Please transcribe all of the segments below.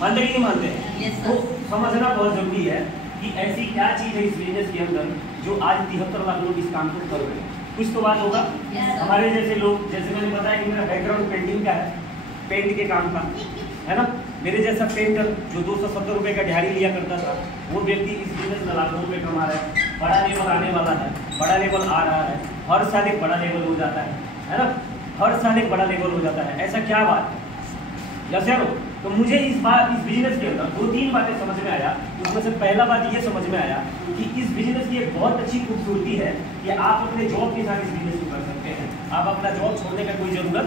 मानते कि नहीं मानते? तो समझना बहुत जरूरी है कि ऐसी क्या चीज है इस बिजनेस के अंदर जो आज 73 लाख लोग इस काम को कर रहे हैं। कुछ तो बात होगा। हमारे जैसे लोग, जैसे मैंने बताया कि मेरा बैकग्राउंड पेंटिंग का है, पेंट के काम का है ना। मेरे जैसा पेंटर जो 270 रुपये का दिहाड़ी लिया करता था, वो व्यक्ति इस बिजनेस में लाखों रुपये कमा रहा है। बड़ा लेवल आने वाला है, बड़ा लेवल आ रहा है, हर साल एक बड़ा लेवल हो जाता है ना। हर साल एक बड़ा लेवल हो जाता है। ऐसा क्या बात है? जैसे तो मुझे इस बिजनेस के अंदर 2-3 बातें समझ में आया। उसमें से पहला बात ये समझ में आया कि इस बिजनेस की एक बहुत अच्छी खूबसूरती है कि आप अपने जॉब के साथ इस बिजनेस को कर सकते हैं। आप अपना जॉब छोड़ने का कोई ज़रूरत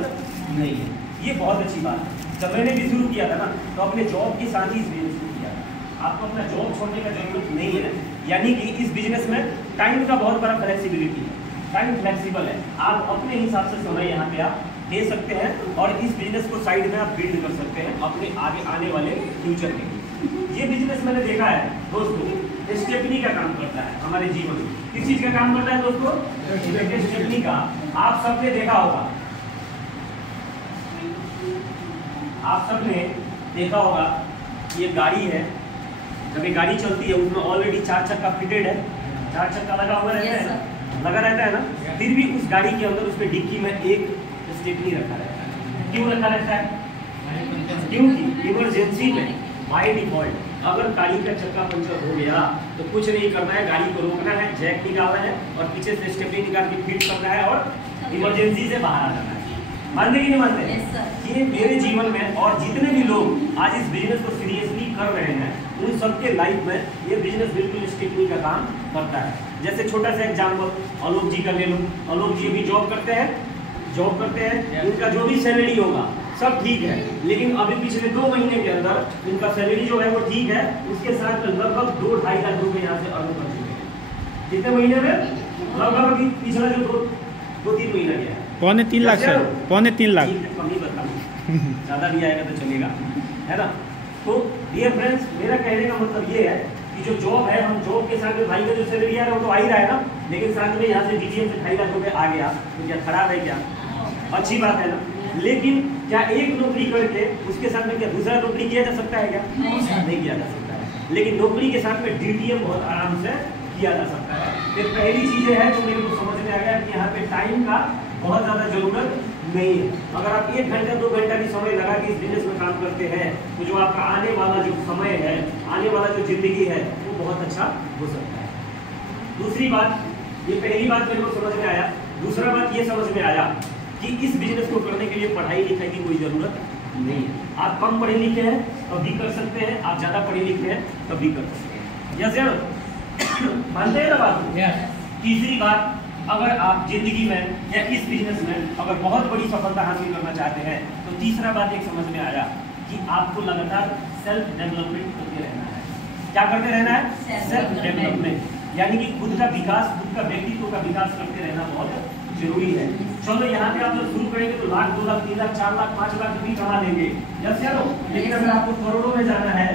नहीं है। ये बहुत अच्छी बात है। जब मैंने भी शुरू किया था ना, तो अपने जॉब के साथ ही इस बिजनेस को किया था। आपको अपना जॉब छोड़ने का जरूरत नहीं है। यानी कि इस बिजनेस में टाइम का बहुत बड़ा फ्लेक्सिबिलिटी है। टाइम फ्लेक्सिबल है। आप अपने हिसाब से समय यहाँ पे आप दे सकते हैं और इस बिजनेस को साइड में आप बिल्ड कर सकते हैं अपने आगे आने वाले फ्यूचर के लिए। ये बिजनेस मैंने देखा है दोस्तों, स्टेपनी का काम करता है हमारे जीवन में। किस चीज का काम करता है दोस्तों? स्टेपनी का। आप सबने देखा होगा, आप सबने देखा होगा ये गाड़ी है। जब ये गाड़ी चलती है उसमें ऑलरेडी 4 चक्का फिटेड है, 4 चक्का लगा हुआ रहता है, लगा रहता है ना। फिर भी उस गाड़ी के अंदर उसके डिक्की में एक स्टेपनी रखा रहता है। क्यों रखा रहता है? क्योंकि इमरजेंसी में बाय डिफॉल्ट अगर गाड़ी का चक्का पंचर हो गया तो कुछ नहीं करना है, गाड़ी को रोकना है, जैक निकालना है और पीछे से स्टेपनी निकाल के फिट करना है और इमरजेंसी से बाहर आ जाना है। मानते कि नहीं मानते? ये मेरे जीवन में और जितने भी लोग आज इस बिजनेस को सीरियसली कर रहे हैं उन सबके लाइफ में ये बिजनेस बिल्कुल स्टेपनी का काम करता है। जैसे छोटा सा एग्जाम्पल आलोक जी का ले लो। आलोक जी भी जॉब करते हैं, उनका जो भी सैलरी होगा सब ठीक है, लेकिन अभी पिछले 2 महीने के अंदर उनका सैलरी जो है वो ठीक है, उसके साथ लगभग 2-2.5 लाख रुपए यहाँ से अर्न कर चुके हैं। कितने महीने में? लगभग अभी पिछला जो 2-3 महीना गया है, 3.25 लाख सर, 3.25 लाख। कम ही बताऊँ, ज़्यादा भी आएगा तो चलेगा, है ना। तो डियर फ्रेंड्स, मेरा कहने का मतलब ये है कि जो जॉब है, हम जॉब के साथ में भाई का जो सैलरी आ रहा है वो तो आ ही रहा है ना, लेकिन साथ में यहाँ से डीजीएम से 2.5 लाख रुपए आ गया तो क्या खराब है? क्या अच्छी बात है ना। लेकिन क्या एक नौकरी करके उसके साथ में क्या दूसरा नौकरी किया जा सकता है? क्या नहीं किया जा सकता है। लेकिन नौकरी के साथ में डीटीएम बहुत आराम से किया जा सकता है। ये पहली चीजें हैं जो मेरे को समझ में आ गया कि यहाँ पे टाइम का बहुत ज़्यादा जरूरत नहीं है। अगर आप 1 घंटा 2 घंटा भी समय लगा के इस बिजनेस में काम करते हैं तो जो आपका आने वाला जो समय है, आने वाला जो जिंदगी है वो बहुत अच्छा हो सकता है। दूसरी बात, ये पहली बात मेरे को समझ में आया। दूसरा बात ये समझ में आया कि इस बिजनेस को करने के लिए पढ़ाई लिखाई की कोई ज़रूरत नहीं है। आप कम पढ़े लिखे हैं तब भी कर सकते हैं, आप ज़्यादा पढ़े लिखे हैं तब भी कर सकते हैं। यस, मानते हैं ना बात? तीसरी बात, अगर आप जिंदगी में या इस बिजनेस में अगर बहुत बड़ी सफलता हासिल करना चाहते हैं तो तीसरा बात एक समझ में आया कि आपको लगातार सेल्फ डेवलपमेंट करते रहना है। क्या करते रहना है? सेल्फ डेवलपमेंट, यानी कि खुद का विकास, खुद का व्यक्तित्व का विकास करते रहना बहुत जरूरी है। चलो यहाँ पे आप जब शुरू करेंगे तो 1 लाख, 2 लाख, 3 लाख, 4 लाख, 5 लाख भी कमा लेंगे। यस या नो? लेकिन अगर आपको करोड़ों में जाना है,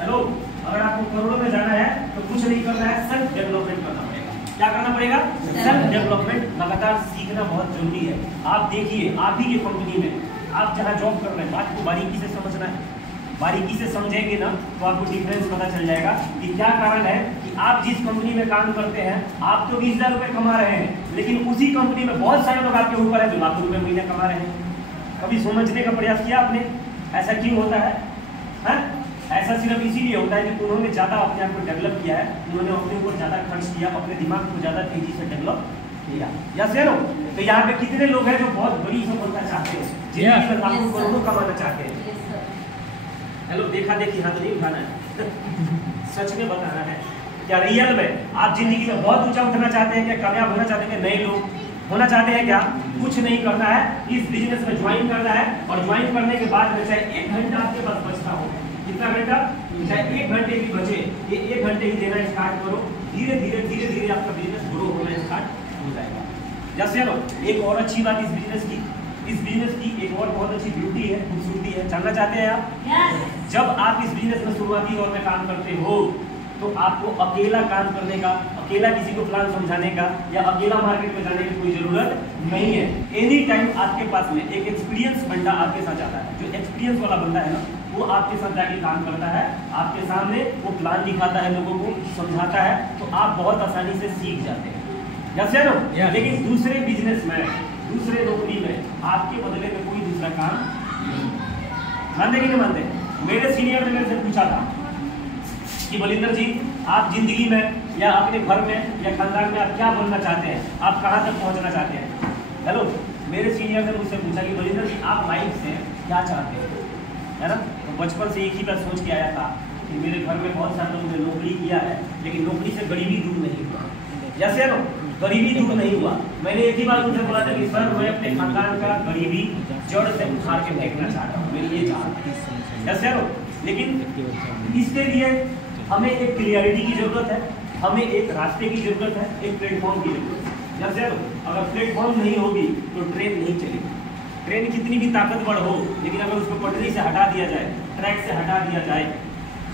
हेलो, अगर आपको करोड़ों में जाना है तो कुछ नहीं करना है, सेल्फ डेवलपमेंट करना पड़ेगा। क्या करना पड़ेगा? सेल्फ डेवलपमेंट लगातार सीखना बहुत जरूरी है। आप देखिए, आप ही की कंपनी में आप जहाँ जॉब कर रहे हैं, बात को बारीकी से समझना है। बारीकी से समझेंगे ना तो आपको डिफरेंस पता चल जाएगा कि क्या कारण है कि आप जिस कंपनी में काम करते हैं आप तो 20,000 रुपये कमा रहे हैं, लेकिन उसी कंपनी में बहुत सारे लोग आपके ऊपर है जो लाखों रुपये महीने कमा रहे हैं। कभी समझने का प्रयास किया आपने ऐसा क्यों होता है? हाँ, ऐसा सिर्फ इसीलिए होता है कि उन्होंने ज़्यादा अपने आप को डेवलप किया है, उन्होंने अपने ऊपर ज़्यादा खर्च किया, अपने दिमाग को ज़्यादा तेजी से डेवलप किया। या सर, तो यहाँ पे कितने लोग हैं जो बहुत बड़ी सफलता चाहते हैं, जिनकी लाखों करोड़ों कमाना चाहते हैं? हेलो, देखा देखी हाथ नहीं उठाना है, सच में बताना है। क्या रियल में आप जिंदगी में बहुत ऊंचा उठना चाहते हैं? क्या कामयाब होना चाहते हैं? नए लोग होना चाहते हैं? क्या कुछ नहीं करना है, इस बिजनेस में ज्वाइन करना है और ज्वाइन करने के बाद में चाहे 1 घंटा आपके पास बचता हो, कितना घंटा, चाहे 1 घंटे भी बचे, ये 1 घंटे ही देना स्टार्ट करो। धीरे धीरे आपका बिजनेस ग्रो होना स्टार्ट हो जाएगा। जैसे लो, एक और अच्छी बात इस बिजनेस की एक और बहुत अच्छी ब्यूटी है, खूबसूरती है, जानना चाहते हैं आप? जब आप इस बिजनेस में शुरुआती दौर में काम करते हो तो आपको अकेला काम करने का, अकेला किसी को प्लान समझाने का या अकेला मार्केट में जाने की कोई जरूरत नहीं है। एनी टाइम आपके पास में एक एक्सपीरियंस बंदा आपके साथ आता है। जो एक्सपीरियंस वाला बंदा है ना, वो आपके साथ जाके काम करता है, आपके सामने वो प्लान दिखाता है, लोगों को समझाता है, तो आप बहुत आसानी से सीख जाते हैं। यस या नो? लेकिन दूसरे बिजनेस में, दूसरे नौकरी में आपके बदले में कोई दूसरा काम नहीं। मानते कि नहीं मानते? मेरे सीनियर ने मेरे से पूछा था कि बलिंदर जी, आप जिंदगी में या अपने घर में या खानदान में आप क्या बनना चाहते हैं, आप कहाँ तक पहुँचना चाहते हैं? हेलो, मेरे सीनियर ने मुझसे पूछा कि बलिंदर जी, आप लाइफ से क्या चाहते हैं, है ना? तो बचपन से एक ही बात सोच के आया था कि मेरे घर में बहुत सारे लोगों ने नौकरी किया है, लेकिन नौकरी से गरीबी दूर नहीं हुआ। जैसे नो, गरीबी दूर नहीं हुआ। मैंने एक ही बात उनसे बोला था कि सर, मैं अपने खानदान का गरीबी जड़ से उखाड़ के फेंकना चाहता हूँ, मेरी ये चाहत है। जैसे नो, लेकिन इसके लिए हमें एक क्लियरिटी की जरूरत है, हमें एक रास्ते की जरूरत है, एक प्लेटफॉर्म की जरूरत है। जैसे अगर प्लेटफॉर्म नहीं होगी तो ट्रेन नहीं चलेगी। ट्रेन कितनी भी ताकतवर हो, लेकिन अगर उसको पटरी से हटा दिया जाए, ट्रैक से हटा दिया जाए,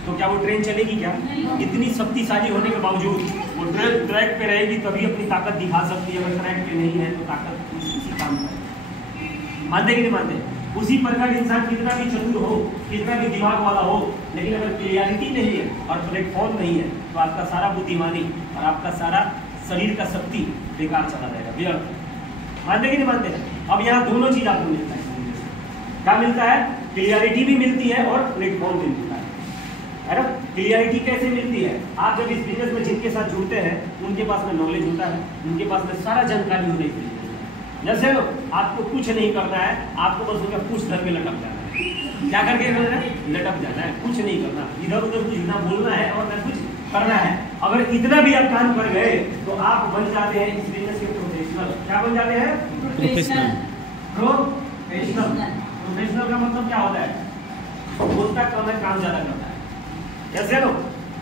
तो क्या वो ट्रेन चलेगी? क्या इतनी शक्तिशाली होने के बावजूद वो ट्रैक पे रहेगी, तभी अपनी ताकत दिखा सकती है। अगर ट्रैक पे नहीं है तो ताकत उसी काम करेगी। मानते कि नहीं मानते? उसी प्रकार इंसान कितना भी चतुर हो, कितना भी दिमाग वाला हो, लेकिन अगर क्लियरिटी नहीं है और प्लेटफॉर्म नहीं है, तो आपका सारा बुद्धिमानी और आपका सारा शरीर का शक्ति बेकार चला जाएगा, व्यर्थ। मानते कि नहीं मानते? अब यहाँ दोनों चीज आपको मिलता है। क्या मिलता है? क्लियरिटी भी मिलती है और प्लेटफॉर्म भी मिलता है ना? क्लियरिटी कैसे मिलती है? आप जब इस बिजनेस में जिनके साथ जुड़ते हैं, उनके पास में नॉलेज होता है, उनके पास में सारा जानकारी होने की। जैसे आपको कुछ नहीं करना है, आपको बस उनका कुछ धर के लटक जाना है। क्या करके करना है? लटक जाना है, कुछ नहीं करना, इधर उधर कुछ ना बोलना है और ना कुछ करना है। अगर इतना भी आप काम कर गए तो आप बन जाते हैं इस बिजनेस के प्रोफेशनल। क्या बन जाते हैं? प्रोफेशनल। प्रोफेशनल का मतलब क्या होता है? बोलता कम है, काम ज्यादा करता है। जैसे नो,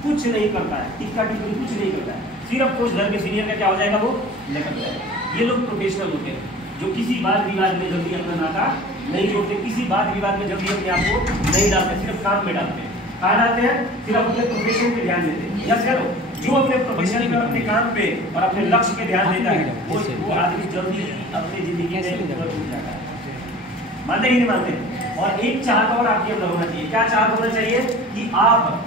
कुछ नहीं करता है, टिक्का टिप्पणी कुछ नहीं करता है, सिर्फ कुछ घर के सीनियर का क्या हो जाएगा? वो निकल जाएगा। ये लोग प्रोफेशनल होते हैं, जो किसी बात विवाद में जल्दी अपना नाता नहीं जोड़ते, किसी बात विवाद में जल्दी अपने आप को नहीं डालते, सिर्फ काम में डालते हैं। कहाँ डालते हैं? सिर्फ अपने प्रोफेशन पे ध्यान देते हैं। यस करो, जो अपने प्रोफेशन पे, अपने काम पे और अपने लक्ष्य पे ध्यान देता है, वो आदमी जल्दी अपनी जिंदगी में ऊपर उठ जाता है। मानते ही नहीं मानते? और एक चाहत और आपके अंदर होना चाहिए। क्या चाहत होना चाहिए? कि आप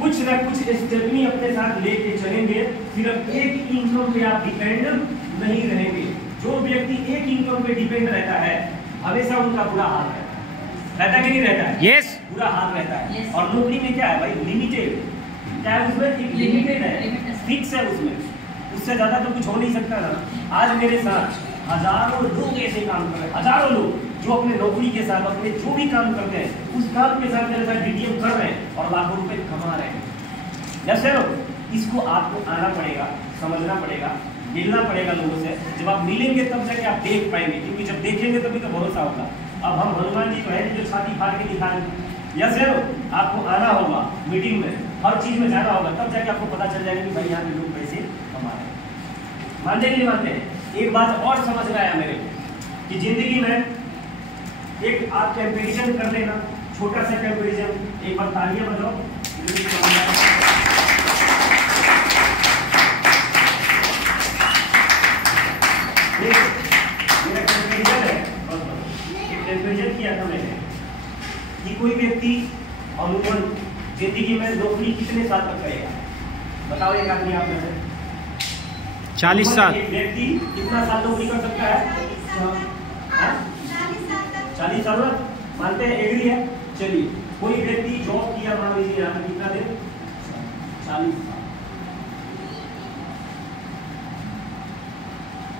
कुछ ना कुछ स्टेपनी अपने साथ लेके चलेंगे, सिर्फ एक इनकम पे आप डिपेंड नहीं रहेंगे। जो व्यक्ति एक इनकम पे डिपेंड रहता है, हमेशा उनका बुरा हाल रहता है कि नहीं रहता है? यस, बुरा हाल रहता है। और नौकरी में क्या है भाई? लिमिटेड। क्या है उसमें? एक लिमिटेड है, फिक्स है उसमें, उससे ज्यादा तो कुछ हो नहीं सकता ना। आज मेरे साथ हजारों लोग ऐसे काम कर रहे हैं, हजारों लोग जो अपने नौकरी के साथ, अपने जो भी काम करते हैं, उस काम के साथ मेरे साथ डीडीएम कर रहे हैं और लाखों रुपए कमा रहे हैं। जैसे इसको आपको आना पड़ेगा, समझना पड़ेगा, मिलना पड़ेगा लोगों से। जब आप मिलेंगे तब जाके आप देख पाएंगे, क्योंकि जब देखेंगे तभी तो भरोसा होगा। अब हम हनुमान जी तो है जो छाती फाड़ के दिखाएंगे। यस है, आपको आना होगा मीटिंग में, हर चीज में जाना होगा, तब जाके आपको पता चल जाएगा कि भाई यहाँ पे लोग पैसे कमा रहे हैं। मानते नहीं मानते हैं? एक बात और समझ में आया मेरे को कि जिंदगी में एक आप कंपैरिजन कर लेना, छोटा सा कंपैरिजन। एक बार तालियां बजाओ। मेरा कंपैरिजन है, एक कंपैरिजन किया था मैंने कि कोई व्यक्ति अमूमन जिंदगी में नौकरी कितने साल तक करेगा? बताओ एक आदमी आप में से। 40 साल। एक व्यक्ति कितना साल नौकरी कर सकता है? 40 साल। मानते हैं? एग्री है? चलिए, कोई व्यक्ति जॉब किया, मान लीजिए यहाँ पे कितना दिन? 40 साल।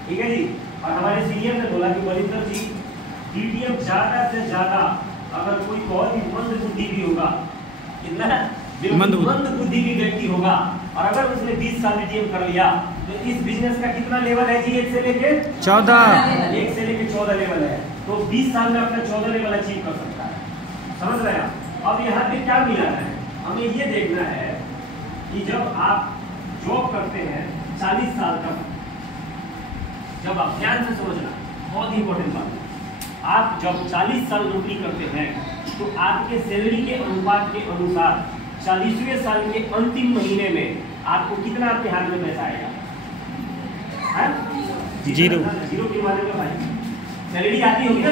ठीक है जी। और हमारे सीनियर ने बोला कि बलिंदर जी, डीडीएम ज्यादा से ज्यादा अगर कोई बहुत ही मंद बुद्धि भी होगा, कितना मंद बुद्धि भी व्यक्ति होगा, और अगर उसने 20 साल डीडीएम कर लिया, तो इस बिजनेस का कितना लेवल है जी? 1 से लेके 14। 1 से लेके 14 लेवल है। तो 20 साल में अपना 14 लेवल अचीव कर सकता है। समझ रहे हैं आप? अब यहाँ पे क्या मिला है? हमें ये देखना है कि जब आप जॉब करते हैं 40 साल तक, जब आप ध्यान से समझना, बहुत इंपॉर्टेंट बात है, आप जब 40 साल नौकरी करते हैं तो आपके सैलरी के अनुपात के अनुसार 40वें साल के अंतिम महीने में आपको कितना आपके हाथ में पैसा आएगा? जीरो। जीरो के माने में भाई सैलरी आती होगी ना,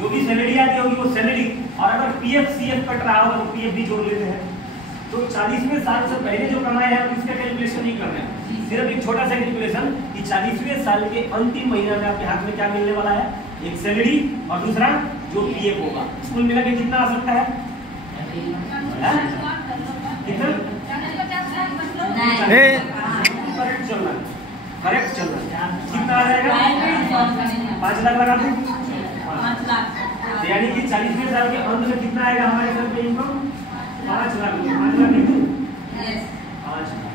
जो भी सैलरी आती होगी वो सैलरी, और अगर पीएफ सीएफ कट रहा होगा तो पीएफ भी जोड़ लेते हैं। तो 40वें साल से पहले जो कमाए हैं इसका कैलकुलेशन नहीं कर रहे हैं, सिर्फ एक छोटा सा कैलकुलेशन कि 40वें साल के अंतिम महीना में आपके हाथ में क्या मिलने वाला है, एक सैलरी और दूसरा जो पीएफ होगा। कुल मिला के कितना आ सकता है? कितना? करेक्ट चल रहा है, करेक्ट चल रहा है। कितना आ जाएगा? 5 लाख लगा दूं, 5 लाख। यानी कि 40वें साल के अंत में कितना आएगा हमारे घर पे इनकम? 5 लाख। 5 लाख नहीं दूं? 5 लाख।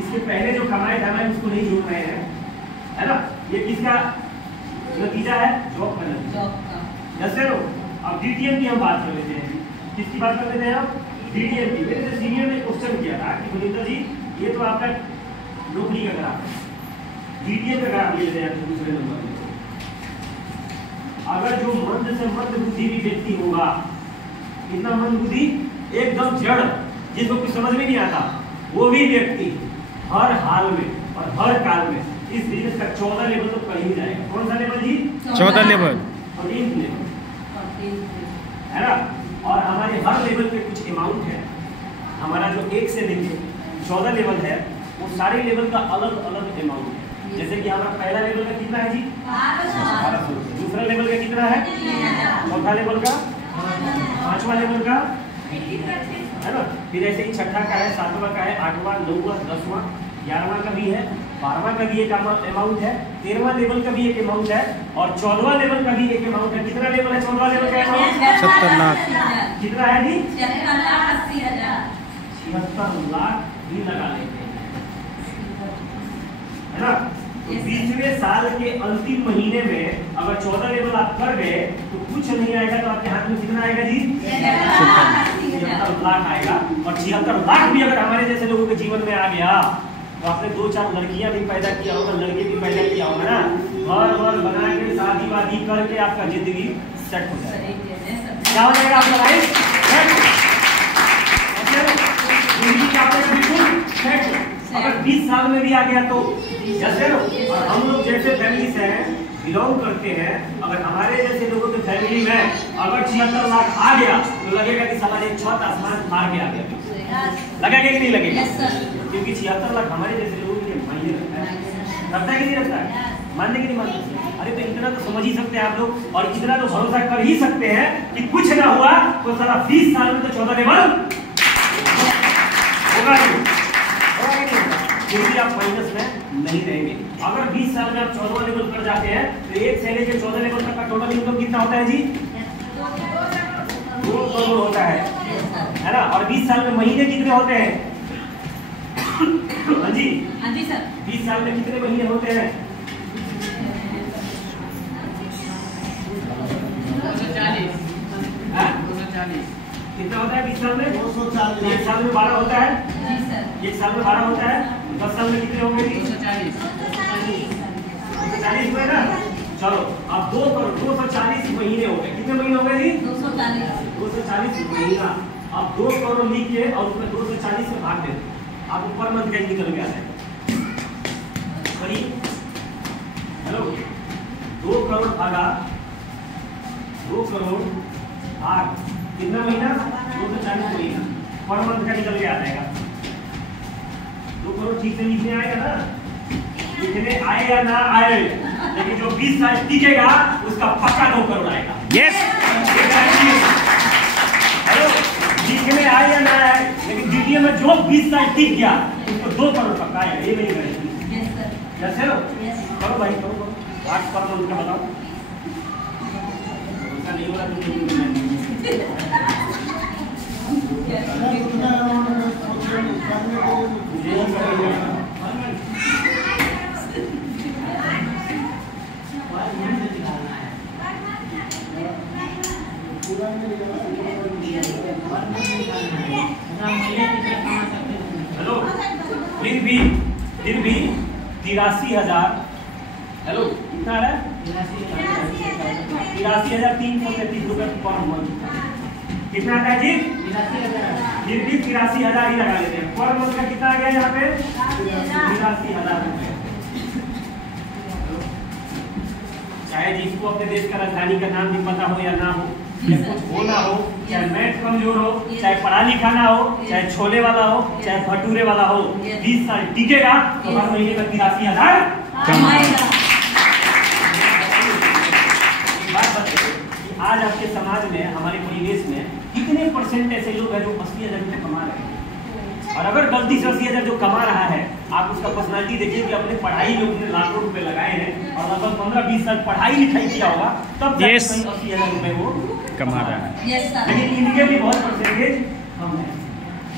इसके पहले जो कमाए थे मैं उसको नहीं जोड़ रहे हैं, है ना? ये किसका नतीजा है? जॉब का नतीजा। जैसे लो अब डीटीएम की हम बात कर लेते हैं। किसकी बात कर लेते हैं आप? डीटीएम की। मेरे से सीनियर ने क्वेश्चन किया था कि सुनीता जी ये तो आपका नौकरी का ग्राफ है, डीटीएम का ग्राफ ले लेते हैं दूसरे नंबर में। अगर जो मंद से मंद बुद्धि भी व्यक्ति होगा, कितना मंद बुद्धि, एकदम जड़, जिसको कुछ समझ में नहीं आता, वो भी व्यक्ति हर हाल में और हर काल में इस बिजनेस का 14 लेवल तो कर ही जाएगा। कौन सा लेवल जी? 14 लेवल, 14 लेवल, है ना? और हमारे हर लेवल पे कुछ अमाउंट है। हमारा जो 1 से लेके 14 लेवल है वो सारे लेवल का अलग अलग अमाउंट है। जैसे कि हमारा पहला लेवल का कितना है जी? 1200। दूसरा लेवल का कितना है? चौथा लेवल का, 5वां लेवल का, है ना? फिर ऐसे ही छठा का है, 7वां का है, 8वां, 9वां, 10वां, 11वां का भी है, 12वां का भी एक अमाउंट है, 13वां लेवल का भी एक अमाउंट है और 14वां लेवल का भी एक अमाउंट है। कितना लेवल है 14वां लेवल का अमाउंट? 70 लाख। कितना है जी? 76 लाख भी लगा लेते हैं, है ना? तो 20वें साल के अंतिम महीने में अगर 14 लेवल आप कर गए तो कुछ नहीं आएगा तो आपके हाथ में कितना आएगा जी? 76 लाख आएगा। और 76 लाख भी अगर हमारे जैसे लोगों के जीवन में आ गया तो आपने 2-4 लड़कियां भी पैदा किया होगा, लड़के भी पैदा किया होगा ना, घर बना के शादी वादी करके आपका जिंदगी सेट हो जाएगा। क्या हो जाएगा आपका लाइफ सेट? जिंदगी का आपका बिल्कुल सेट। अगर 20 साल में भी आ गया तो जैसे और हम लोग जैसे फैमिली से बिलोंग करते हैं, अगर हमारे जैसे लोगों की फैमिली में अगर 76 लाख आ गया तो लगेगा कि साला एक छत आसमान मार के आ गया। लगेगा कि नहीं लगेगा? क्योंकि 76 लाख हमारे जैसे लोगों के लिए मायने रखता है। रखता है कि नहीं रखता है? मानते कि नहीं मानते? अरे तो इतना तो समझ ही सकते हैं आप लोग, और इतना तो भरोसा कर ही सकते हैं कि कुछ ना हुआ तो साला 20 साल में तो 14 लेवल होगा ही, फिर भी आप माइनस में नहीं रहेंगे। अगर 20 साल में आप 14वां लेवल कर जाते हैं तो एक से लेकर 14 लेवल तक का टोटल इनकम कितना होता है जी? 2 करोड़ होता है ना? और 20 साल में महीने कितने होते हैं? हाँ जी, हाँ जी सर। 20 साल में कितने महीने होते हैं? 240। कितना होता है 20 साल में? 240। एक साल में 12 होता है, एक साल में 12 होता है, 10 साल में कितने होंगे? 240 हुए ना? चलो अब 2 करोड़ 240 महीने हो गए। कितने महीने हो गए जी? 240 महीना। अब 2 करोड़ लिख के और उसमें 240 से भाग दे, आपको पर मंथ कैसे निकल गया है? हेलो, 2 करोड़ भागा 2 करोड़ भाग कितना महीना? 240 महीना, पर मंथ का निकल के आ जाएगा। 2 करोड़ ठीक से लिखने आएगा ना? लिखने आए या ना आए, लेकिन जो 20 साल टिकेगा उसका पक्का 2 करोड़ आएगा। यस। हेलो, लिखने आए या ना आए, लेकिन डीटीएम में जो 20 साल टिक गया उसको 2 करोड़ पक्का आएगा। ये नहीं करेगी। जैसे लो करो भाई, करो 8 पर मंथ का बताओ। ऐसा नहीं हो रहा तो हेलो, फिर भी 83,000। हेलो, कितना है? 83,333 रुपए पर मंथ। कितना आता है जी? 83,000। फिर भी 83,000 ही लगा लेते हैं। पर मंथ का कितना आ गया यहाँ पे? 83,000 रुपए। चाहे जिसको अपने देश का राजधानी का नाम भी पता हो या ना हो, चाहे कुछ हो ना हो, चाहे मैथ कमजोर हो, चाहे पढ़ा लिखा ना हो, चाहे छोले वाला हो, चाहे भटूरे वाला हो, 20 साल टिकेगा तो हर महीने का 83,000 कमाएगा। बात बताइए कि आज आपके समाज में, हमारे परिवेश में कितने परसेंट ऐसे लोग हैं जो 80,000 रुपये कमा रहे हैं? और अगर गलती से 80,000 जो कमा रहा है, आप उसका पर्सनालिटी देखिए कि अपने पढ़ाई लोग ने लाखों रुपए लगाए हैं और अगर 15-20 साल पढ़ाई लिखाई किया होगा तब 80,000 रुपए वो कमा रहा है। लेकिन इनके भी बहुत परसेंटेज कम है,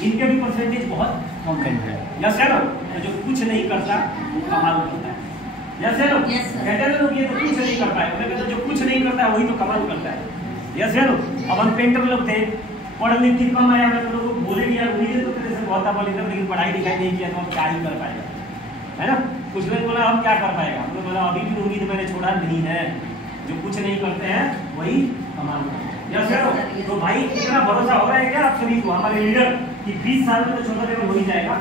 इनके भी परसेंटेज बहुत कम है। यस है ना? जो कुछ नहीं करता वो कमाल करता है। यस है ना? कहते हैं लोग ये तो कुछ नहीं करता है, मैं कहता जो कुछ नहीं करता है वही तो कमाल करता है। यस है ना? अब हम पेंटर लोग थे, पढ़ लिख के कम आया, मैं तो लोगों को बोले कि यार उन्हीं तो तेरे से बहुत बोली था, लेकिन पढ़ाई लिखाई नहीं किया तो हम क्या ही कर पाएगा, है ना? कुछ लोग बोला हम क्या कर पाएगा, हमने बोला अभी भी उम्मीद मैंने छोड़ा नहीं है, जो कुछ नहीं करते हैं वही कमाल करते हैं। यस है? तो भाई इतना भरोसा हो रहा है क्या आप सभी को, हमारे लीडर, कि 20 साल में तो छोटा लेवल हो ही जाएगा?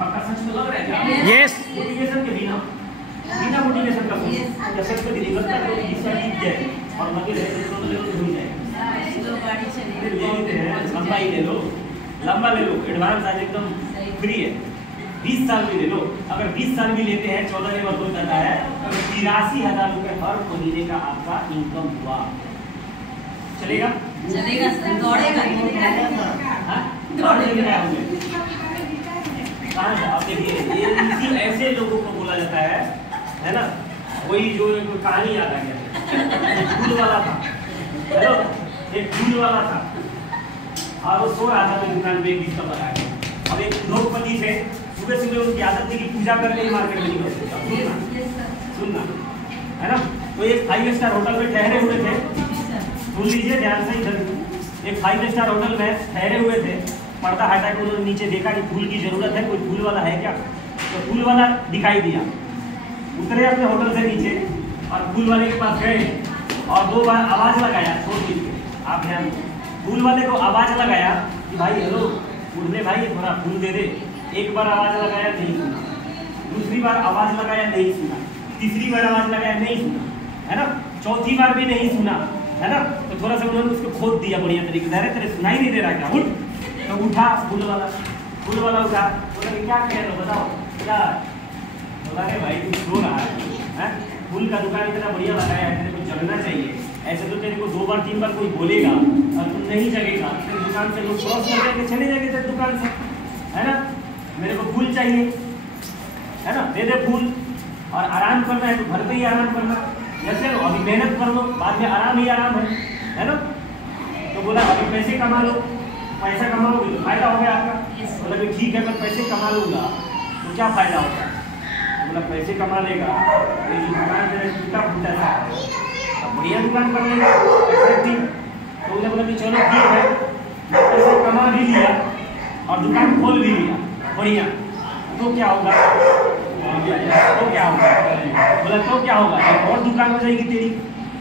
पक्का सच में लग रहा है क्या? यस। मोटिवेशन के बिना मोटिवेशन का या सच में नहीं लगता है कि 20 साल जीत जाए और लगे रहे तो लेवल हो ही जाएगा। लंबा ही ले लो, लंबा ले लो, एडवांस आज एकदम फ्री है, 20 साल भी ले लो। अगर 20 साल भी लेते हैं 14 लेवल हो जाता है तो 83,000 रुपये हर महीने का आपका इनकम हुआ। चलेगा? दौड़ेगा। कहाँ से आप देखिए, ये ऐसे लोगों को बोला जाता है ना? वही जो एक कहानी याद आ गया, फूल वाला था, हेलो, एक फूल वाला था और वो सो रहा था तो दुकान पे एक बिस्तर लगाया गया। अब एक उद्योगपति थे, सुबह सुबह उनकी आदत थी कि पूजा करके ही मार्केट में निकलते। सुनना है ना? तो एक 5 स्टार होटल में ठहरे हुए थे, सुन लीजिए ध्यान से इधर, एक 5 स्टार होटल में ठहरे हुए थे। पर्दा हटा के उन्होंने नीचे देखा कि फूल की जरूरत है, कोई फूल वाला है क्या? तो फूल वाला दिखाई दिया, उतरे अपने होटल से नीचे और फूल वाले के पास गए और 2 बार आवाज लगाया। सोच लीजिए आप, ध्यान, फूल वाले को आवाज लगाया कि भाई हेलो उड़ने भाई थोड़ा फूल दे दे। एक बार आवाज लगाया, नहीं सुना, दूसरी बार आवाज लगाया, नहीं सुना, तीसरी बार आवाज लगाया, नहीं सुना, है ना? चौथी बार भी नहीं सुना, है ना? तो थोड़ा सा उन्होंने उसको खोद दिया बढ़िया तरीके से, अरे तेरे सुनाई नहीं दे रहा क्या, उठ। तो उठा फूल वाला उठा, बोला क्या कह रहे हो बताओ क्या? बोला अरे भाई तू सो रहा है, फूल का दुकान इतना बढ़िया लगाया है, तेरे को जगना चाहिए, ऐसे तो तेरे को 2 बार 3 बार कोई बोलेगा और तुम नहीं जगेगा, तेरे दुकान से लोग क्रॉस कर जाएंगे, चले जाएंगे तेरे दुकान से, है ना? मेरे को फूल चाहिए, है ना? दे दे फूल। और आराम करना है तो घर पे ही आराम करना, जैसे लो अभी मेहनत कर लो, बाद में आराम ही आराम है ना? तो बोला अभी पैसे कमा लो, पैसा कमाओगे तो फायदा हो गया आपका। बोला कि ठीक है, मैं पैसे कमा लूँगा तो क्या फायदा होगा? बोला पैसे कमा लेगा तो ये दुकान मेरा टूटा फूटा था, अब बढ़िया दुकान कर लेगा, तो उन्होंने बोला कि चलो ठीक है, मैं पैसे कमा भी लिया और दुकान खोल भी लिया बढ़िया, तो क्या होगा? तो क्या होगा? बोला तो क्या होगा, एक और दुकान हो जाएगी तेरी।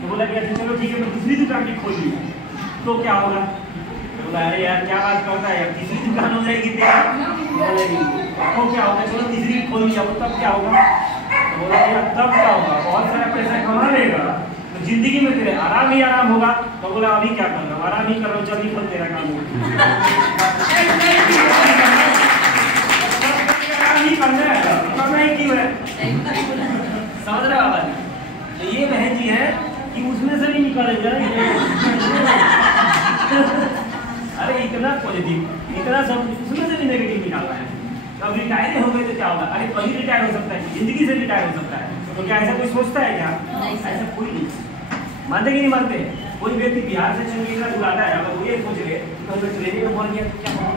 तो बोला कि अच्छा चलो ठीक है, मैं दूसरी दुकान भी खोल लिया, तो क्या होगा? बोला अरे यार क्या बात करता है यार, तीसरी दुकान हो जाएगी तेरी। तो क्या होगा? चलो तीसरी खोल लिया, वो तब क्या होगा? तो बोला यार तब क्या होगा, बहुत सारा पैसा कमा लेगा तो जिंदगी में तेरे आराम ही आराम होगा। तो बोला अभी क्या कर रहा हूँ, आराम ही कर रहा हूँ, जल्दी फल तेरा काम होगा, आराम ही करना है, करना ही क्यों है? समझ रहे बाबा जी? तो ये बहन जी है कि उसमें से भी निकलेगा। अरे इतना पॉजिटिव, इतना सब उसमें से भी नेगेटिव निकाल रहा है। तो अब रिटायर हो गए तो क्या होगा? अरे कहीं रिटायर हो सकता है, जिंदगी से रिटायर हो सकता है, तो क्या ऐसा कोई सोचता है क्या? ऐसा कोई नहीं। मानते कि नहीं मानते? कोई व्यक्ति बिहार से चंडीगढ़ बुलाता है, अगर वो ये सोच रहे तो ट्रेनिंग में मर गया क्या होगा?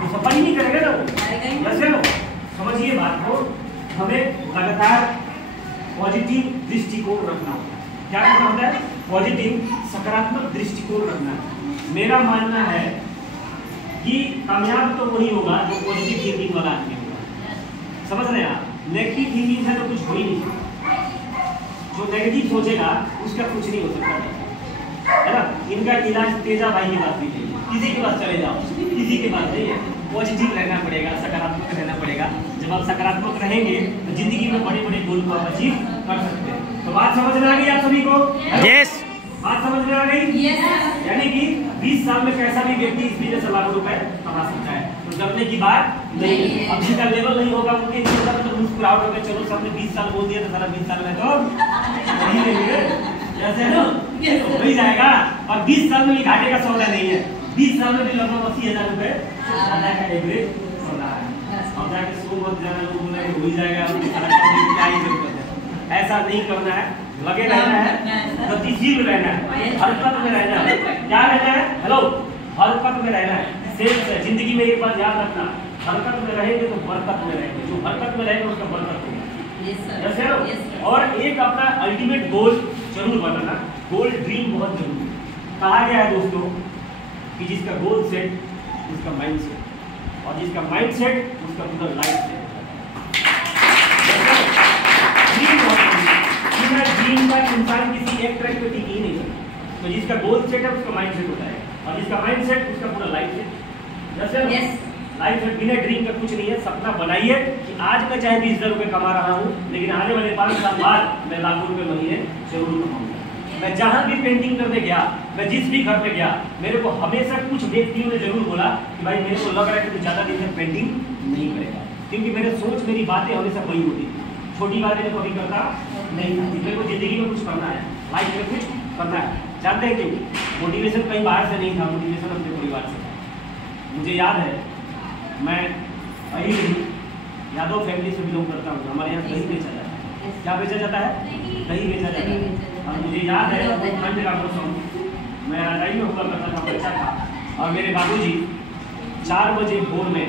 तो सफर ही नहीं करेगा ना वो। वैसे लो समझिए बात को, हमें लगातार पॉजिटिव दृष्टिकोण रखना होता है। क्या रखना होता है? पॉजिटिव सकारात्मक दृष्टिकोण रखना। मेरा मानना है कि कामयाब तो वही होगा जो पॉजिटिव थिंकिंग वाला आदमी होगा। समझ रहे हैं आप? नेगेटिव थिंकिंग है तो कुछ हो ही नहीं सकता। जो नेगेटिव सोचेगा उसका कुछ नहीं हो सकता, है ना? इनका इलाज तेजा भाई की बात नहीं है, किसी के पास चले जाओ, किसी के पास नहीं है। पॉजिटिव रहना पड़ेगा, सकारात्मक रहना पड़ेगा। जब आप सकारात्मक रहेंगे तो जिंदगी में बड़े बड़े गोल को आप अचीव कर सकते हैं। तो बात समझ में आ गई आप सभी को? यस। बात समझ में आ गई? Yes, sir. यानी कि 20 साल में कैसा भी व्यक्ति इस बिजनेस से लाखों रुपए कमा सकता है, तो डरने की बात नहीं है। अब जिसका लेवल नहीं होगा उनके अंदर तो मुस्कुराहट होकर चलो सबने 20 साल बोल दिया तो सारा 20 साल में तो नहीं लेंगे, जैसे ना हो ही जाएगा। और 20 साल में भी घाटे का सौदा नहीं है, 20 साल में भी लगभग 80,000 रुपए सालाना का एवरेज सौदा है। अब जाके 100 बहुत ज्यादा लोग बोल रहे हैं हो ही जाएगा, क्या ही जरूरत है। ऐसा नहीं करना है, लगे रहना है, गतिशील रहना है, हरकत में रहना है। क्या रहना है? हेलो, हरकत में रहना है। सिर्फ जिंदगी में एक बात याद रखना, हरकत में रहेंगे तो बरकत में रहेंगे, जो हरकत में रहेगा उसका बरकत होगा। Yes, sir. Yes, sir? Yes, sir. और एक अपना अल्टीमेट गोल जरूर बनाना, गोल ड्रीम बहुत जरूरी है। कहा गया है दोस्तों कि जिसका गोल सेट उसका माइंड सेट, और जिसका माइंड सेट उसका पूरा लाइफ सेट। ड्रीम का इंसान किसी एक ट्रैक पे टिक ही नहीं सकता, तो जिसका गोल सेट है उसका माइंड सेट होता है, और जिसका माइंड सेट उसका पूरा लाइफ सेट। जैसे Yes. लाइफ में बिना ड्रीम का कुछ नहीं है। सपना बनाइए कि आज मैं चाहे 20,000 रुपये कमा रहा हूँ, लेकिन आने वाले 5 साल बाद मैं लाखों रुपए महीने जरूर कमाऊंगा। मैं जहाँ भी पेंटिंग करने गया, मैं जिस भी घर में गया, मेरे को हमेशा कुछ व्यक्तियों ने जरूर बोला कि भाई मेरे को लग रहा है कि तू ज़्यादा दिन तक पेंटिंग नहीं करेगा, क्योंकि मेरे सोच मेरी बातें हमेशा वही होती थी। छोटी बातें मैं कभी करता नहीं था। मेरे को जिंदगी में कुछ करना है, लाइफ में कुछ करना है। जानते हैं क्यों? मोटिवेशन कहीं बाहर से नहीं था, मोटिवेशन अपने परिवार से था। मुझे याद है, मैं कहीं यादव फैमिली से बिलोंग करता हूँ। हमारे यहाँ दही बेचा जाता है। क्या बेचा जाता है? दही बेचा जाता है। और मुझे याद है ठंड का मौसम, मैं रजाई में हुआ करता था, बच्चा था, और मेरे बाबूजी 4 बजे भोर में,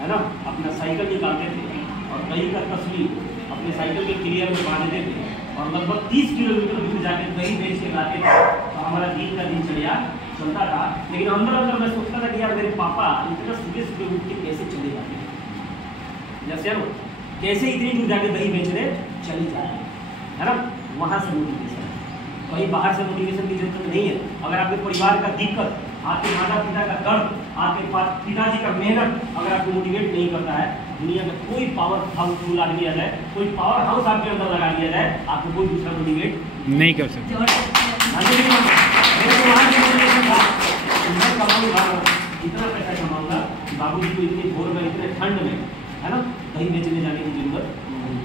है ना, अपना साइकिल निकालते थे और दही का तस्वीर अपने साइकिल के क्लियर में बांधते थे, और लगभग 30 किलोमीटर दूर जाकर दही बेच के लाते थे। तो हमारा दिन का दिनचर्या चलता था, लेकिन अंदर अंदर मैं सोचता था कि यार मेरे पापा इतना सुबह सुबह उठ के कैसे चले जाते हैं, जैसे यार कैसे इतनी दूर जाके दही बेचने चले जाए, है ना। वहाँ से मोटिवेशन, कहीं बाहर से मोटिवेशन की जरूरत नहीं है। अगर आपके परिवार का दिक्कत, आपके माता पिता का दर्द, आपके पिताजी का मेहनत अगर आपको मोटिवेट नहीं करता है, दुनिया में कोई पावर हाउसफुल आदमी आ जाए, कोई पावर हाउस आपके अंदर लगा दिया जाए, आपको कोई दूसरा मोटिवेट नहीं कर सकते। मैं कमाऊंगा, इतना पैसा कमाऊंगा, बाबूजी को इतनी भोर में, इतने ठंड में, है ना, कहीं बेचने जाने की जरूरत नहीं है।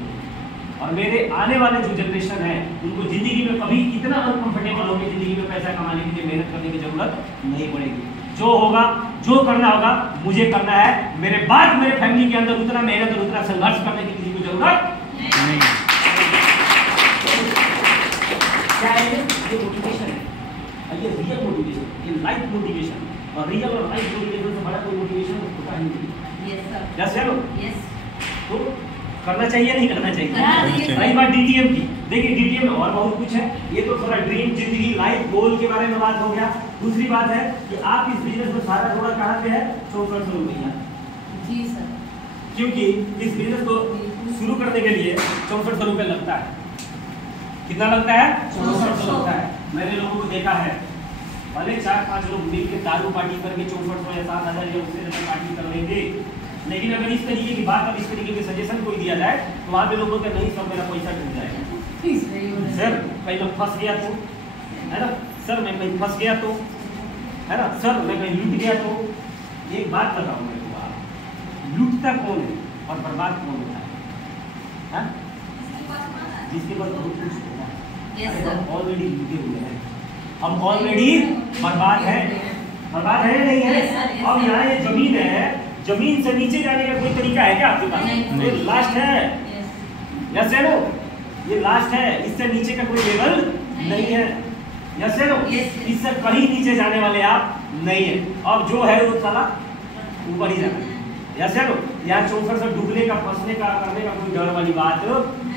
और मेरे आने वाले जो जनरेशन है उनको जिंदगी में कभी इतना अनकंफर्टेबल होकर जिंदगी में पैसा कमाने के लिए मेहनत करने की जरूरत नहीं पड़ेगी। जो होगा, जो करना होगा मुझे करना है। मेरे बाद मेरे फैमिली के अंदर उतना मेहनत और उतना संघर्ष करने की किसी को जरूरत नहीं। क्या है ये मोटिवेशन है, ये रियल मोटिवेशन, ये लाइफ मोटिवेशन, और रियल और लाइफ मोटिवेशन से बड़ा कोई मोटिवेशन होता ही नहीं। Yes, sir. यस चलो, Yes. तो करना चाहिए नहीं करना चाहिए? चाहिए। सही बात डीटीएम की। देखिए डीटीएम में और बहुत कुछ है, ये तो थोड़ा ड्रीम, जिंदगी, लाइफ गोल के बारे में बात हो गया। दूसरी बात है कि आप इस बिजनेस में सारा थोड़ा कहाँ पे है? 6400 रुपया। जी सर। क्योंकि इस बिजनेस को शुरू करने के लिए 6400 रुपये लगता है। कितना लगता है? 6400 लगता है। मैंने लोगों को देखा है, भले 4-5 लोग मिलकर दारू पार्टी करके 6400 या 7000 या उससे ज़्यादा पार्टी कर लेंगे, लेकिन अगर इस तरीके की बात और इस तरीके के सजेशन कोई दिया जाए तो वहाँ पे लोग बोलते नहीं सब मेरा पैसा डूब जाएगा। सर कहीं मैं फंस गया तो, है ना, सर मैं कहीं फंस गया तो, है ना, सर मैं कहीं लूट गया तो। एक बात बताओ मेरे को, आप लूटता कौन है और बर्बाद कौन होता है? जिसके पास बहुत कुछ होता है। Yes, अरे sir. हम ऑलरेडी लूटे हुए हैं, हम ऑलरेडी बर्बाद है। बर्बाद है या नहीं है? Yes, sir, yes, अब sir. यहाँ ये जमीन है, जमीन से नीचे जाने का कोई तरीका है क्या आपके पास? नहीं। ये लास्ट है, यस है नो, ये लास्ट है, इससे नीचे का कोई लेवल नहीं है, यस है नो, Yes. इससे कहीं नीचे जाने वाले आप नहीं है। और जो है वो साला ऊपर ही जाना है, यस है नो। यहाँ 6400 डूबने का, फंसने का, करने का कोई डर वाली बात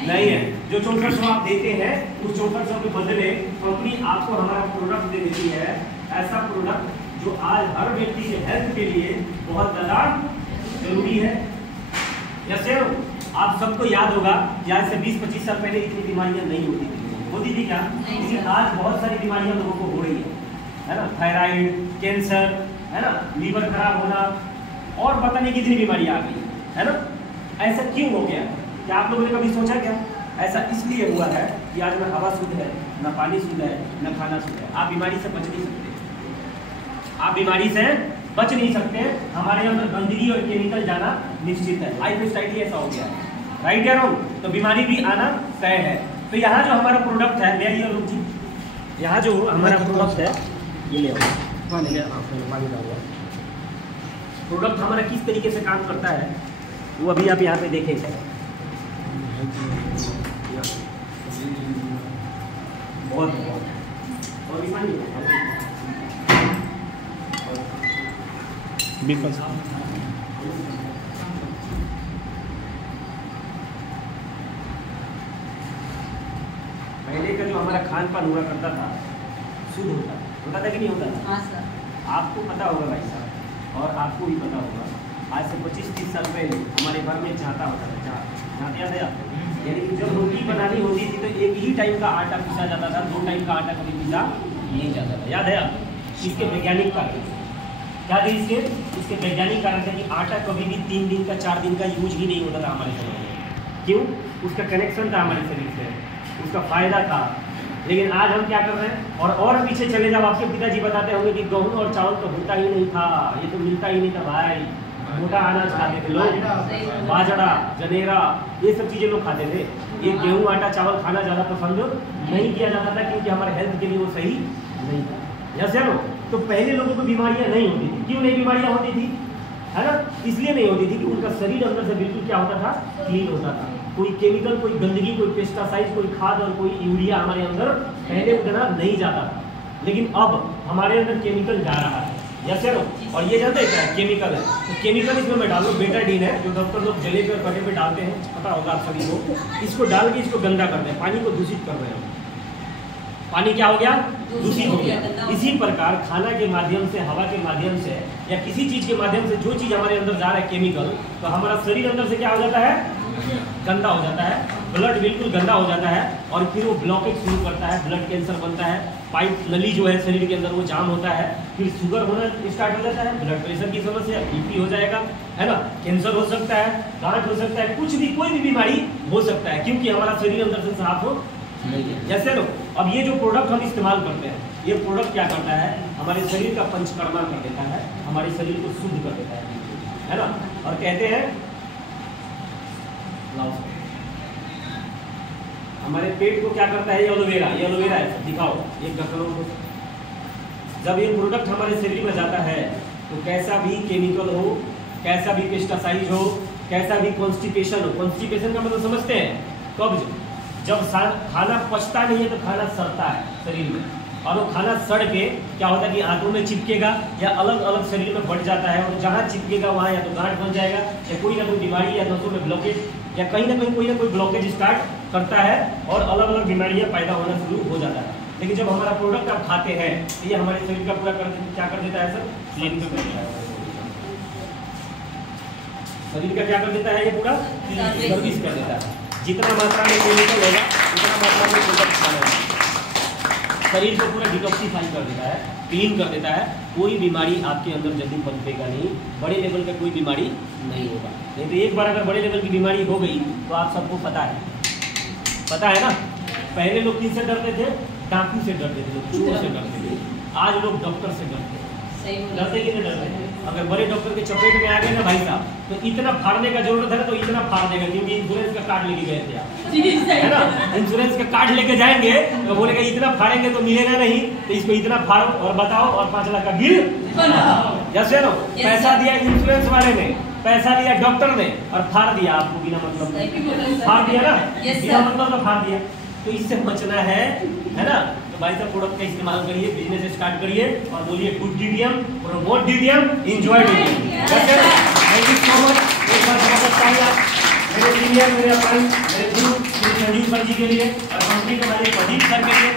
नहीं है। जो 6400 आप देते हैं उस 6400 के बदले कंपनी आपको हमारा प्रोडक्ट दे देती है, ऐसा प्रोडक्ट जो आज हर व्यक्ति के हेल्थ के लिए बहुत ज़्यादा जरूरी है। जैसे आप सबको याद होगा कि आज से 20-25 साल पहले इतनी बीमारियां नहीं होती थी, होती थी क्या? लेकिन आज बहुत सारी बीमारियां लोगों को हो रही है ना, थायराइड, कैंसर, है ना, लीवर खराब होना, और पता नहीं कितनी बीमारियां आ गई है ना। ऐसा क्यों हो गया? क्या आप लोगों ने कभी सोचा क्या? ऐसा इसलिए हुआ है कि आज ना हवा शुद्ध है, ना पानी शुद्ध है, ना खाना शुद्ध है। आप बीमारी से बच नहीं सकते, आप बीमारी से बच नहीं सकते। हमारे अंदर गंदगी और केमिकल जाना निश्चित है। लाइफ स्टाइल ही ऐसा हो गया है, राइट या रॉन्ग? तो बीमारी भी आना तय है। तो यहाँ जो हमारा प्रोडक्ट है, मैं ये रुचि, यहाँ जो हमारा प्रोडक्ट है ये ले प्रोडक्ट हमारा किस तरीके से काम करता है वो अभी आप यहाँ पे देखेंगे। बहुत पहले का जो हमारा खान पान हुआ करता था शुद्ध होता था कि नहीं होता था? हाँ सर। आपको पता होगा भाई साहब, और आपको भी पता होगा, आज से 25-30 साल पहले हमारे घर में चाहता होता था। चाहते याद है आपको? यानी कि जब रोटी बनानी होती थी तो एक ही टाइम का आटा पीसा जाता था, 2 टाइम का आटा कभी पीसा नहीं जाता था। याद है आपको? इसके वैज्ञानिक कारण क्या थे? इसके वैज्ञानिक कारण थे कि आटा कभी भी 3 दिन का 4 दिन का यूज ही नहीं होता था हमारे शरीर में। क्यों? उसका कनेक्शन था हमारे शरीर से, उसका फायदा था। लेकिन आज हम क्या कर रहे हैं? और पीछे चले जाओ, आपके पिताजी बताते होंगे कि गेहूं और चावल तो होता ही नहीं था, ये तो मिलता ही नहीं था भाई। मोटा अनाज खाते थे लोग, बाजरा, जनेरा, ये सब चीज़ें लोग खाते थे। ये गेहूं आटा चावल खाना ज़्यादा पसंद नहीं किया जाता था, क्योंकि हमारे हेल्थ के लिए वो सही नहीं था। जैसे नो, तो पहले लोगों को बीमारियां नहीं होती थी। क्यों नहीं बीमारियां होती थी? है ना? इसलिए नहीं होती थी कि उनका शरीर अंदर से बिल्कुल क्या होता था? क्लीन होता था। कोई केमिकल, कोई गंदगी, कोई पेस्टिसाइड, कोई खाद और कोई यूरिया हमारे अंदर पहले उतना नहीं जाता था। लेकिन अब हमारे अंदर केमिकल जा रहा है, यस नो? और ये जानते हैं क्या केमिकल है? तो केमिकल इसमें मैं डाल दूँ, बेटाडीन है, जो डॉक्टर लोग जले पे और कटे पे डालते हैं, पता होगा आप सभी को। इसको डाल के इसको गंदा करते हैं, पानी को दूषित कर रहे हैं। पानी क्या हो गया? दूषित हो गया। इसी प्रकार खाना के माध्यम से, हवा के माध्यम से, या किसी चीज के माध्यम से जो चीज हमारे अंदर जा रहा है केमिकल, तो हमारा शरीर अंदर से क्या हो जाता है? गंदा हो जाता है। ब्लड बिल्कुल गंदा हो जाता है, और फिर वो ब्लॉकेज शुरू करता है, ब्लड कैंसर बनता है, पाइप नली जो है शरीर के अंदर वो जाम होता है, फिर शुगर होना स्टार्ट हो जाता है, ब्लड प्रेशर की समस्या, बीपी हो जाएगा, है ना? कैंसर हो सकता है, गांठ हो सकता है, कुछ भी, कोई भी बीमारी हो सकता है, क्योंकि हमारा शरीर अंदर से साफ हो नहीं है। जैसे लो, अब ये जो प्रोडक्ट हम इस्तेमाल करते हैं, ये प्रोडक्ट क्या करता है? हमारे शरीर का पंचकर्मा कर देता है, हमारे शरीर को शुद्ध कर देता है ना? और कहते हैं हमारे पेट को क्या करता है? ये एलोवेरा, ये एलोवेरा है, दिखाओ एक डॉक्टरों को। जब ये प्रोडक्ट हमारे शरीर में जाता है तो कैसा भी केमिकल हो, कैसा भी पेस्टिसाइड हो, कैसा भी कॉन्स्टिपेशन हो, कॉन्स्टिपेशन का मतलब समझते हैं? कब्ज, जब खाना पचता नहीं है तो खाना सड़ता है शरीर में, और वो खाना सड़ के क्या होता है कि आंतों में चिपकेगा या अलग अलग शरीर में बढ़ जाता है, और जहाँ चिपकेगा वहाँ या तो गांठ बन जाएगा, या कोई ना कोई बीमारी, या नसों में ब्लॉकेज, या कहीं ना कोई ब्लॉकेज स्टार्ट करता है, और अलग अलग बीमारियाँ पैदा होना शुरू हो जाता है। लेकिन जब हमारा प्रोडक्ट आप खाते हैं तो ये हमारे शरीर का पूरा क्या कर देता है सर? क्लीन कर देता है। शरीर का क्या कर देता है? ये पूरा सर्विस कर देता है। जितना मात्रा में केमिकल होगा उतना मात्रा में प्रोडक्ट खाना है। शरीर को पूरा डिटॉक्सिफाई कर देता है, क्लीन कर देता है। कोई बीमारी आपके अंदर जल्दी पनपेगा नहीं, बड़े लेवल का कोई बीमारी नहीं होगा। नहीं तो एक बार अगर बड़े लेवल की बीमारी हो गई तो आप सबको पता है ना? पहले लोग किससे डरते थे? डाकू से डरते थे, चोर से डरते थे। आज लोग डॉक्टर से डरते हैं। डरते कि नहीं डरते? अगर बड़े डॉक्टर के चपेट में आ गए ना भाई साहब, तो इतना फाड़ने का जरूरत है ना, तो इतना फाड़ देगा, क्योंकि इंश्योरेंस का कार्ड लेके गए थे आप, है ना? इंश्योरेंस का कार्ड लेके जाएंगे तो बोलेगा इतना फाड़ेंगे तो मिलेगा नहीं, तो इसको इतना फाड़ो और बताओ और 5 लाख का बिल बनाओ। जैसे ना पैसा दिया इंश्योरेंस वाले ने, पैसा लिया डॉक्टर ने, और फाड़ दिया आपको बिना मतलब, फाड़ दिया ना, बिना मतलब तो फाड़ दिया। तो इससे बचना है ना? तो भाई साहब प्रोडक्ट का इस्तेमाल करिए, बिजनेस स्टार्ट करिए, और बोलिए good DDM, promote DDM, enjoy DDM. Thank you so much. एक बार जबरदस्त तालियां मेरे सीनियर, मेरे फ्रेंड, मेरे गुरु श्री संजीव सर जी के लिए, और कंपनी के मालिक प्रदीप सर के लिए,